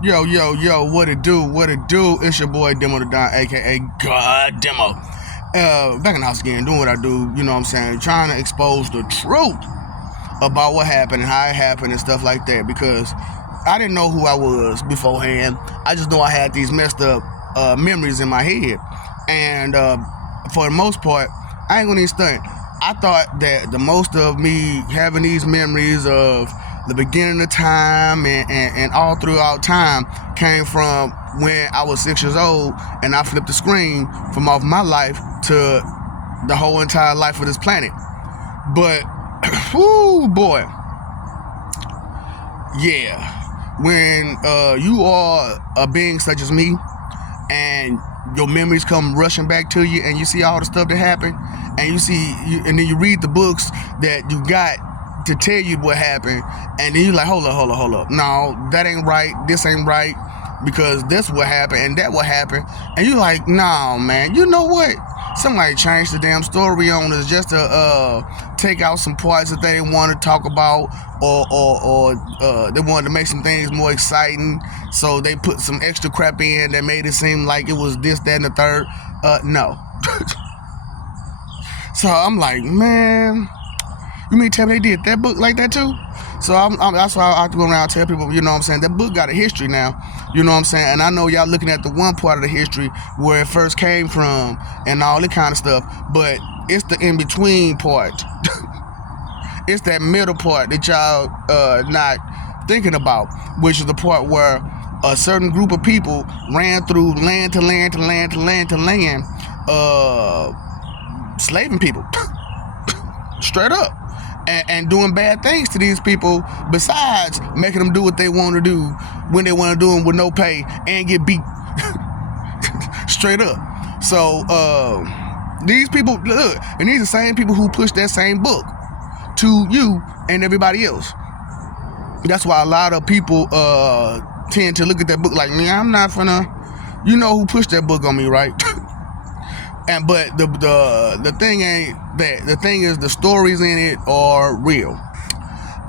Yo, what it do? What it do? It's your boy Demo the Don, aka God Demo. Back in the house again, doing what I do, you know what I'm saying? Trying to expose the truth about what happened and how it happened and stuff like that, because I didn't know who I was beforehand. I just know I had these messed up memories in my head. And for the most part, I ain't gonna even stunt. I thought that the most of me having these memories of the beginning of time and all throughout time came from when I was 6 years old and I flipped the screen from off my life to the whole entire life of this planet. But, whoo, boy, yeah. When you are a being such as me and your memories come rushing back to you and you see all the stuff that happened and and then you read the books that you got to tell you what happened, and then you're like, hold up, no, that ain't right, this ain't right, because this what happened and that what happened, and you're like, no, man, you know what, somebody changed the damn story on us just to take out some parts that they didn't want to talk about, or they wanted to make some things more exciting, so they put some extra crap in that made it seem like it was this, that, and the third. No. So I'm like, man, you mean tell me they did that book like that too? So that's why I have to go around and tell people, you know what I'm saying, that book got a history now, you know what I'm saying, and I know y'all looking at the one part of the history where it first came from and all that kind of stuff, but it's the in-between part. It's that middle part that y'all not thinking about, which is the part where a certain group of people ran through land to land to land to land to land, slaving people. Straight up. And doing bad things to these people, besides making them do what they want to do when they want to do them with no pay and get beat. Straight up. So these people, look, and these are the same people who push that same book to you and everybody else. That's why a lot of people tend to look at that book like, man, I'm not finna, you know who pushed that book on me, right? But the thing ain't that. The thing is, the stories in it are real,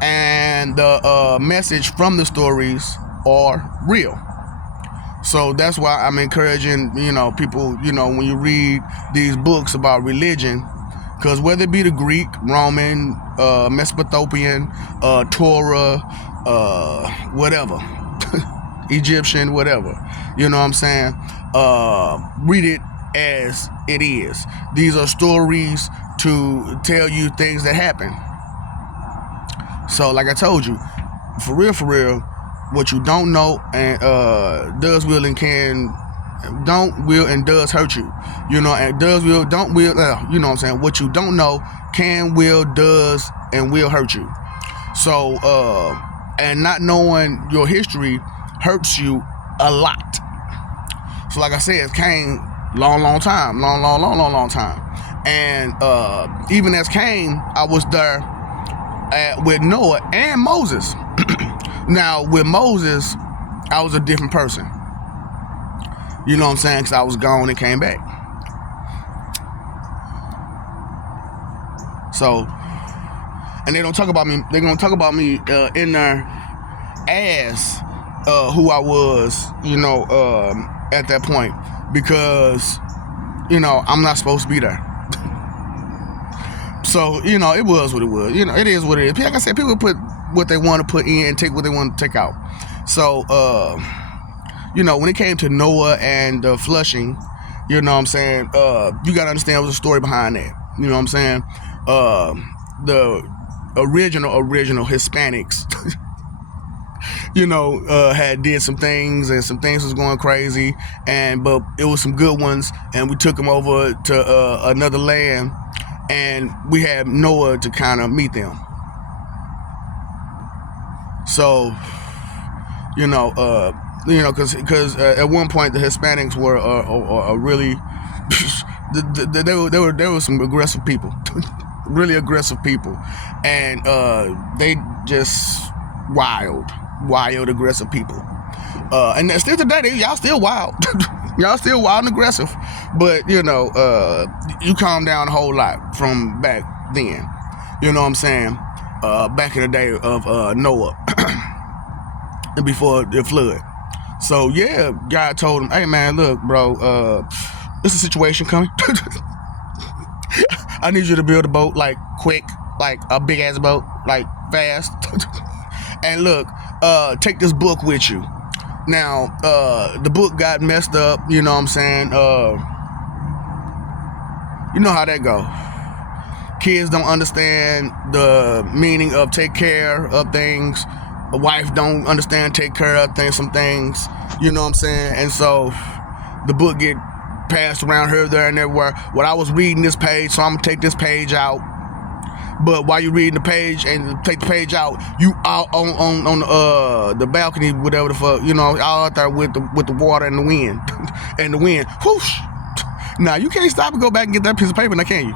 and the message from the stories are real. So that's why I'm encouraging, people, when you read these books about religion, because whether it be the Greek, Roman, Mesopotamian, Torah, whatever, Egyptian, whatever, you know what I'm saying, read it as it is. These are stories to tell you things that happen. So like I told you, for real, what you don't know and does will and can don't will and does hurt you, and does will don't will, you know what I'm saying, what you don't know can, will, does, and will hurt you. So and not knowing your history hurts you a lot. So like I said, it came long time, long time. And even as Cain, I was there with Noah and Moses. Now with Moses, I was a different person, you know what I'm saying, because I was gone and came back. So, and they don't talk about me, they're gonna talk about me in there as who I was, at that point, because I'm not supposed to be there. So it was what it was. It is what it is. Like I said, people put what they want to put in and take what they want to take out. So when it came to Noah and flushing, you know what I'm saying, you gotta understand there was a story behind that. You know what I'm saying, the original Hispanics had did some things, and some things was going crazy, but it was some good ones, and we took them over to another land, and we had Noah to kind of meet them. So, because at one point the Hispanics were really, they were some aggressive people, really aggressive people, and they just wild aggressive people, and still today y'all still wild. Y'all still wild and aggressive, but you calm down a whole lot from back then, you know what I'm saying, back in the day of Noah and before the flood. So yeah, God told him, hey man, look, bro, this is a situation coming. I need you to build a boat like quick, like a big ass boat, like fast. And look, take this book with you. Now, the book got messed up, you know what I'm saying? You know how that go. Kids don't understand the meaning of take care of things. A wife don't understand take care of things, some things, you know what I'm saying? And so the book get passed around here, there, and everywhere. Well, I was reading this page, so I'm gonna take this page out. But while you're reading the page and take the page out, you out on the balcony, whatever the fuck, you know, out there with the water and the wind, and the wind, whoosh. Now you can't stop and go back and get that piece of paper, now can you?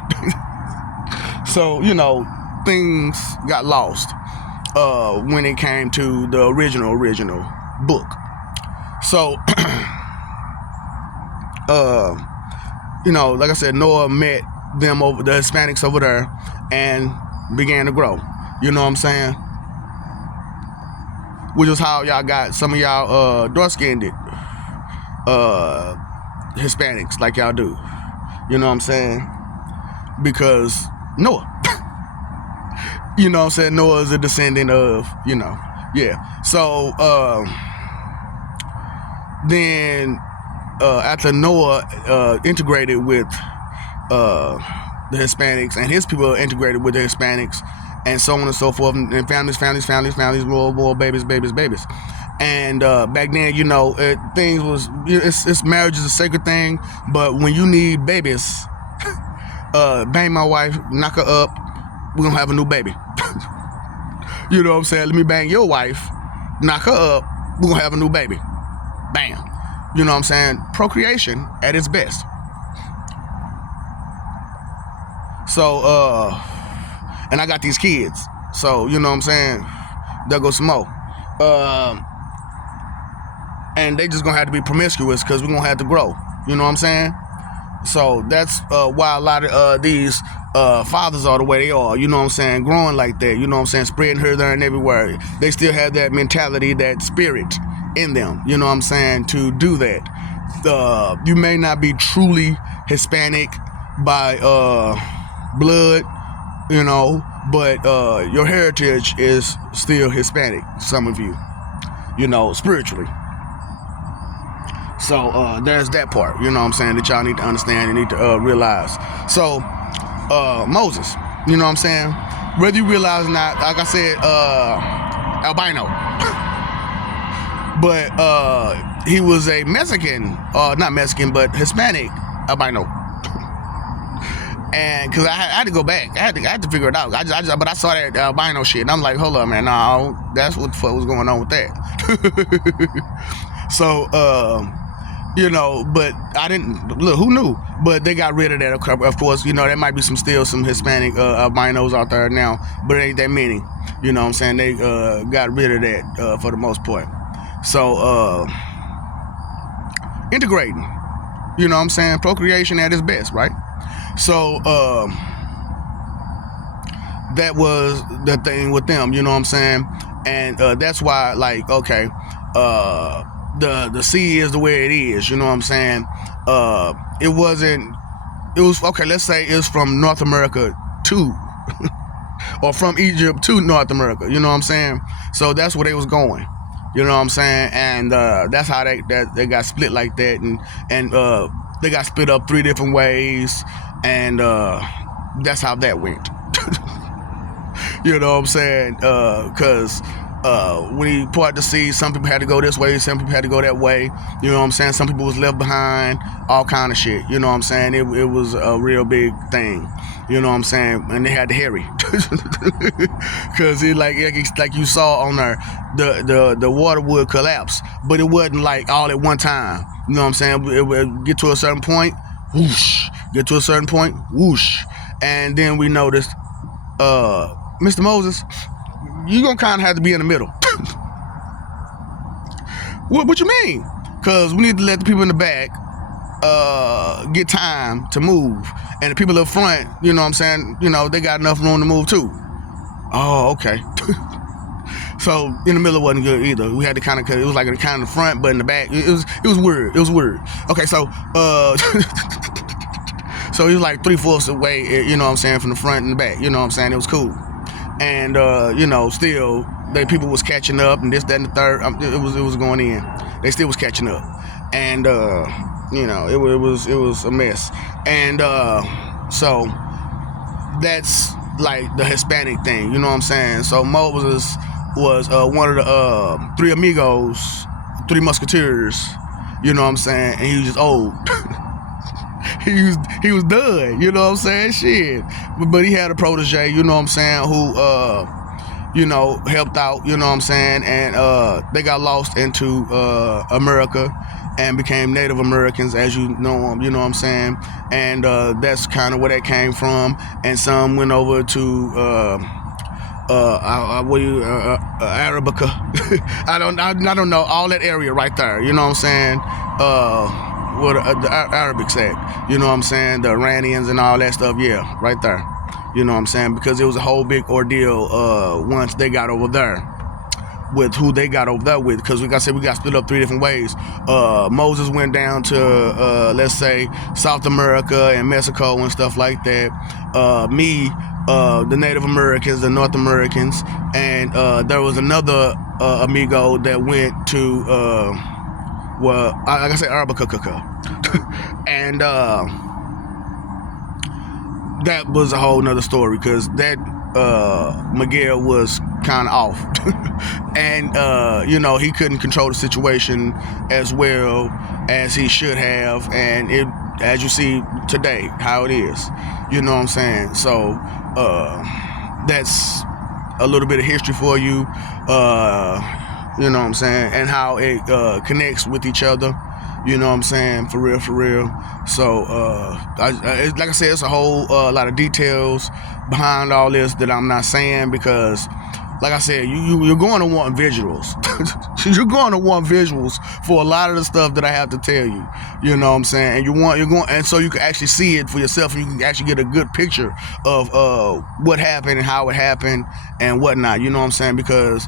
So you know, things got lost when it came to the original book. So, you know, like I said, Noah met them over the Hispanics over there and began to grow. You know what I'm saying? Which is how y'all got some of y'all dark-skinned Hispanics like y'all do. You know what I'm saying? Because Noah. You know what I'm saying? Noah is a descendant of, you know, yeah. So then after Noah integrated with the Hispanics, and his people integrated with the Hispanics, and so on and so forth, and families, more babies. And back then, you know, things was, it's marriage is a sacred thing, but when you need babies, bang my wife, knock her up, we're gonna have a new baby. You know what I'm saying? Let me bang your wife, knock her up, we're gonna have a new baby. Bam. You know what I'm saying? Procreation at its best. So, and I got these kids. So, you know what I'm saying? There goes some more. And they just gonna have to be promiscuous because we're gonna have to grow. You know what I'm saying? So that's why a lot of these fathers are the way they are, you know what I'm saying, growing like that, you know what I'm saying, spreading here, there, and everywhere. They still have that mentality, that spirit in them, you know what I'm saying, to do that. You may not be truly Hispanic by blood, you know, but your heritage is still Hispanic, some of you, you know, spiritually. So there's that part, you know what I'm saying, that y'all need to understand and need to realize. So Moses, you know what I'm saying, whether you realize or not, like I said, albino. But he was a Mexican, not Mexican, but Hispanic albino. And because I had to go back, I had to figure it out. But I saw that albino shit, and I'm like, hold up, man, no, that's what the fuck was going on with that. So, you know, but I didn't look. Who knew? But they got rid of that. Of course, you know, there might be still some Hispanic albinos out there now, but it ain't that many. You know what I'm saying? They got rid of that for the most part. So integrating, you know what I'm saying? Procreation at its best, right? So that was the thing with them, you know what I'm saying? And that's why, like, okay, the sea is the way it is, you know what I'm saying? It was okay, let's say it's from North America to or from Egypt to North America, you know what I'm saying? So that's where they was going, you know what I'm saying? And that's how they got split like that, and they got split up 3 different ways, and that's how that went. You know what I'm saying? Because when he parted the sea, some people had to go this way, some people had to go that way. You know what I'm saying? Some people was left behind, all kind of shit. You know what I'm saying? It was a real big thing. You know what I'm saying? And they had to hurry. Because it like you saw on there, the water would collapse, but it wasn't like all at one time. You know what I'm saying? It would get to a certain point, whoosh. Get to a certain point, whoosh. And then we noticed, Mr. Moses, you're going to kind of have to be in the middle. What you mean? Because we need to let the people in the back get time to move. And the people up front, you know what I'm saying, you know, they got enough room to move too. Oh, okay. So in the middle wasn't good either. We had to kind of, it was like kind of the front, but in the back, it was weird. It was weird. Okay, so so he was like 3/4 away, you know what I'm saying, from the front and the back. You know what I'm saying? It was cool. And you know, still, people was catching up, and this, that, and the third. It was going in. They still was catching up, and you know, it was a mess. And so that's like the Hispanic thing. You know what I'm saying? So Moses was one of the three amigos, three musketeers. You know what I'm saying? And he was just old. he was done, you know what I'm saying? Shit. But he had a protege, you know what I'm saying, who you know, helped out, you know what I'm saying, and they got lost into America and became Native Americans, as you know them, you know what I'm saying? And that's kind of where that came from. And some went over to Arabica. I don't know, all that area right there, you know what I'm saying? Where the Arabics at, you know what I'm saying? The Iranians and all that stuff, yeah, right there. You know what I'm saying? Because it was a whole big ordeal once they got over there with who they got over there with. Because like I said, we got split up 3 different ways. Moses went down to, let's say, South America and Mexico and stuff like that. Me, the Native Americans, the North Americans, and there was another amigo that went to, well, like I said, Arabica. And that was a whole nother story, because that Miguel was kind of off. And you know, he couldn't control the situation as well as he should have, and it, as you see today, how it is, you know what I'm saying? So that's a little bit of history for you, you know what I'm saying, and how it connects with each other. You know what I'm saying? For real. So, like I said, it's a whole lot of details behind all this that I'm not saying, because, like I said, you're going to want visuals. You're going to want visuals for a lot of the stuff that I have to tell you. You know what I'm saying? And you're going, and so you can actually see it for yourself, and you can actually get a good picture of what happened and how it happened and whatnot. You know what I'm saying? Because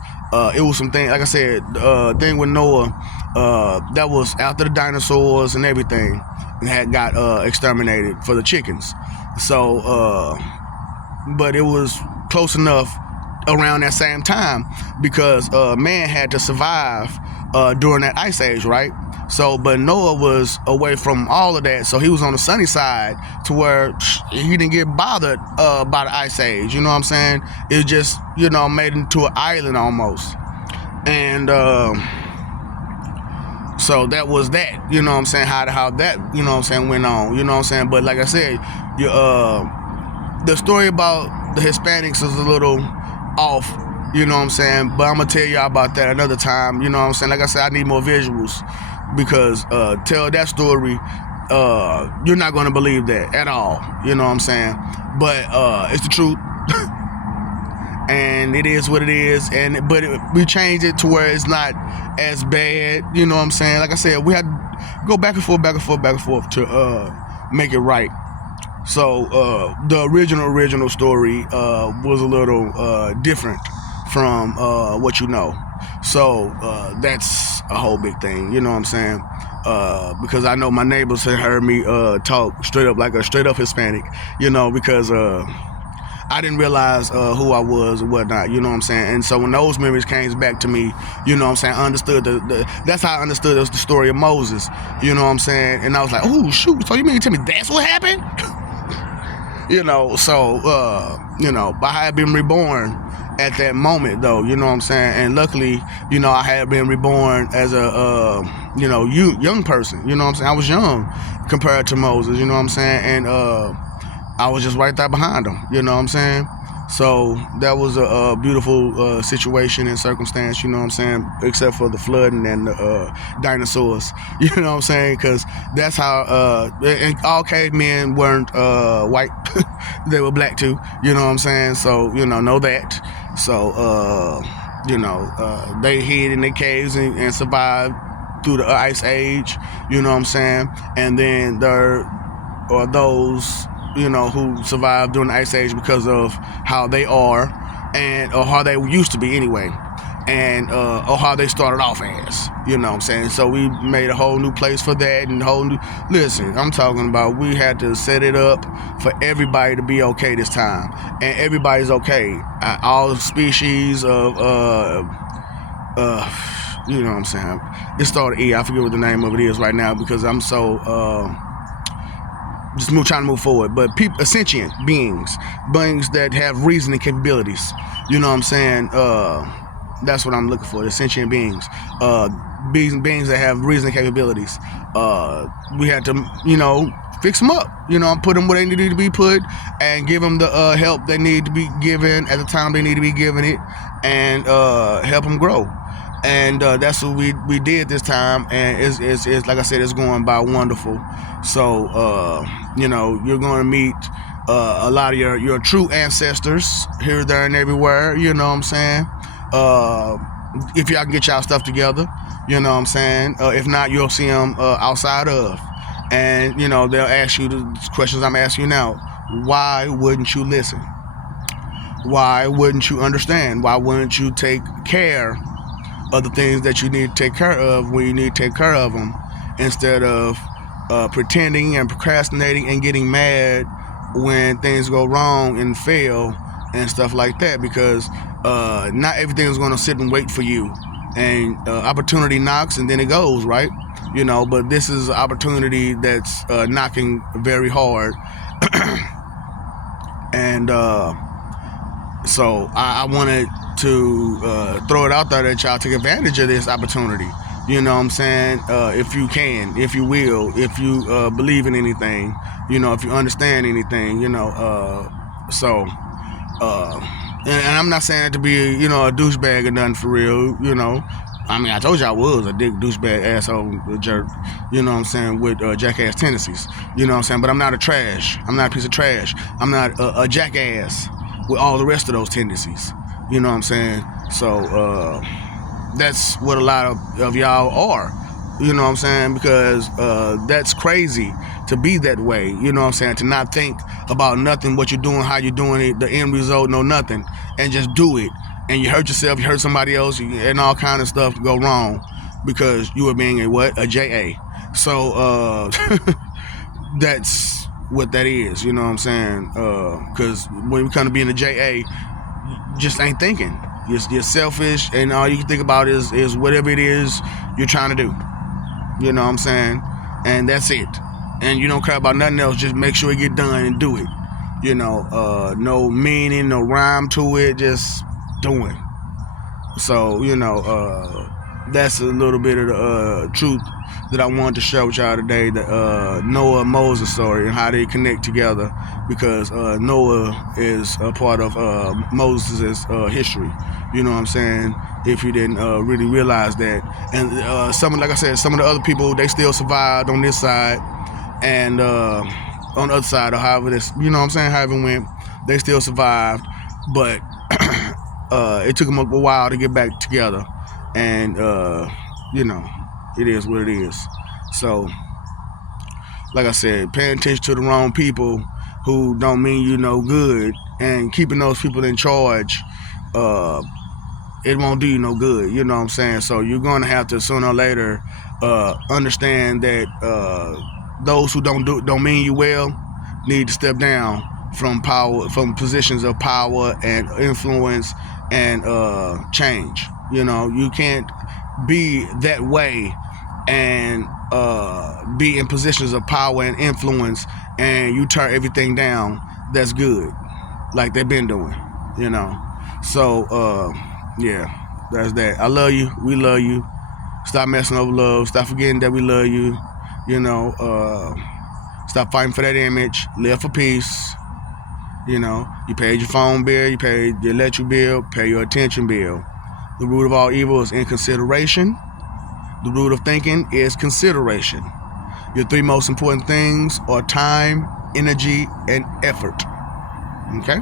it was some thing, like I said, thing with Noah, that was after the dinosaurs and everything had got exterminated for the chickens. So, but it was close enough around that same time, because man had to survive during that ice age, right? So, but Noah was away from all of that, so he was on the sunny side to where he didn't get bothered by the ice age. You know what I'm saying? It just, you know, made it into an island almost. And so that was that, you know what I'm saying, how that, you know what I'm saying, went on, you know what I'm saying. But like I said, the story about the Hispanics is a little off, you know what I'm saying, but I'm gonna tell y'all about that another time, you know what I'm saying. Like I said, I need more visuals, because tell that story, you're not gonna believe that at all, you know what I'm saying. But it's the truth. And it is what it is, but we changed it to where it's not as bad, you know what I'm saying. Like I said, we had to go back and forth to make it right. So the original story was a little different from what you know. So that's a whole big thing, you know what I'm saying. Because I know my neighbors had heard me talk straight up like a straight up Hispanic, you know, because I didn't realize who I was or whatnot, you know what I'm saying. And so when those memories came back to me, you know what I'm saying, I understood that's how I understood the story of Moses, you know what I'm saying. And I was like, oh shoot, so you mean to tell me that's what happened? You know, so you know, I had been reborn at that moment though, you know what I'm saying. And luckily, you know, I had been reborn as a you know, young person, you know what I'm saying. I was young compared to Moses, you know what I'm saying. And I was just right there behind him, you know what I'm saying. So that was a beautiful situation and circumstance, you know what I'm saying, except for the flooding and the dinosaurs, you know what I'm saying, because that's how, and all cavemen weren't white, they were black too, you know what I'm saying. So, you know that. So, you know, they hid in their caves and survived through the ice age, you know what I'm saying. And then there are those, you know, who survived during the ice age because of how they are, and or how they used to be anyway. and or how they started off as. You know what I'm saying? So we made a whole new place for that, and whole new. Listen, I'm talking about we had to set it up for everybody to be okay this time, and everybody's okay. All species of you know what I'm saying? It started E. I forget what the name of it is right now because I'm so trying to move forward. But people, sentient beings that have reasoning capabilities. You know what I'm saying? That's what I'm looking for. The sentient beings, beings that have reasoning capabilities. We had to, fix them up. Put them where they need to be put, and give them the help they need to be given at the time they need to be given it, and help them grow. And that's what we did this time, and it's like I said, it's going by wonderful. So you're going to meet a lot of your true ancestors here, there, and everywhere. You know what I'm saying? If y'all can get y'all stuff together, you know what I'm saying? If not, you'll see them outside of, and they'll ask you the questions I'm asking you now. Why wouldn't you listen? Why wouldn't you understand? Why wouldn't you take care of the things that you need to take care of when you need to take care of them, instead of pretending and procrastinating and getting mad when things go wrong and fail and stuff like that? Because not everything is going to sit and wait for you, and opportunity knocks and then it goes, right? But this is an opportunity that's knocking very hard. And so I wanted to throw it out there that y'all take advantage of this opportunity. You know what I'm saying? If you can, if you will, if you believe in anything, if you understand anything, so and I'm not saying it to be a douchebag or nothing for real. I mean, I told you I was a douchebag asshole jerk, you know what I'm saying, with jackass tendencies, you know what I'm saying, but I'm not a trash. I'm not a piece of trash. I'm not a jackass with all the rest of those tendencies, you know what I'm saying? So that's what a lot of y'all are, you know what I'm saying, because that's crazy to be that way, you know what I'm saying, to not think about nothing, what you're doing, how you're doing it, the end result, no nothing, and just do it. And you hurt yourself, you hurt somebody else, and all kind of stuff go wrong because you were being a JA. So that's what that is, you know what I'm saying? Because when you come to being a JA, you just ain't thinking. You're selfish, and all you can think about is whatever it is you're trying to do. You know what I'm saying? And that's it. And you don't care about nothing else. Just make sure it get done and do it. No meaning, no rhyme to it. Just doing. So that's a little bit of the truth that I wanted to share with y'all today. The Noah and Moses story and how they connect together, because Noah is a part of Moses' history. You know what I'm saying? If you didn't really realize that. And like I said, some of the other people, they still survived on this side, and on the other side, or however this, you know what I'm saying, however it went, they still survived. But it took them a while to get back together, and it is what it is. So like I said, paying attention to the wrong people who don't mean you no good, and keeping those people in charge, it won't do you no good, you know what I'm saying? So you're going to have to sooner or later understand that those who don't mean you well need to step down from positions of power and influence and change. You can't be that way and be in positions of power and influence, and you turn everything down that's good, like they've been doing, So yeah, that's that. I love you. We love you. Stop messing over love. Stop forgetting that we love you. Stop fighting for that image. Live for peace. You paid your phone bill, you paid your electric bill, pay your attention bill. The root of all evil is inconsideration. The root of thinking is consideration. Your three most important things are time, energy, and effort. Okay?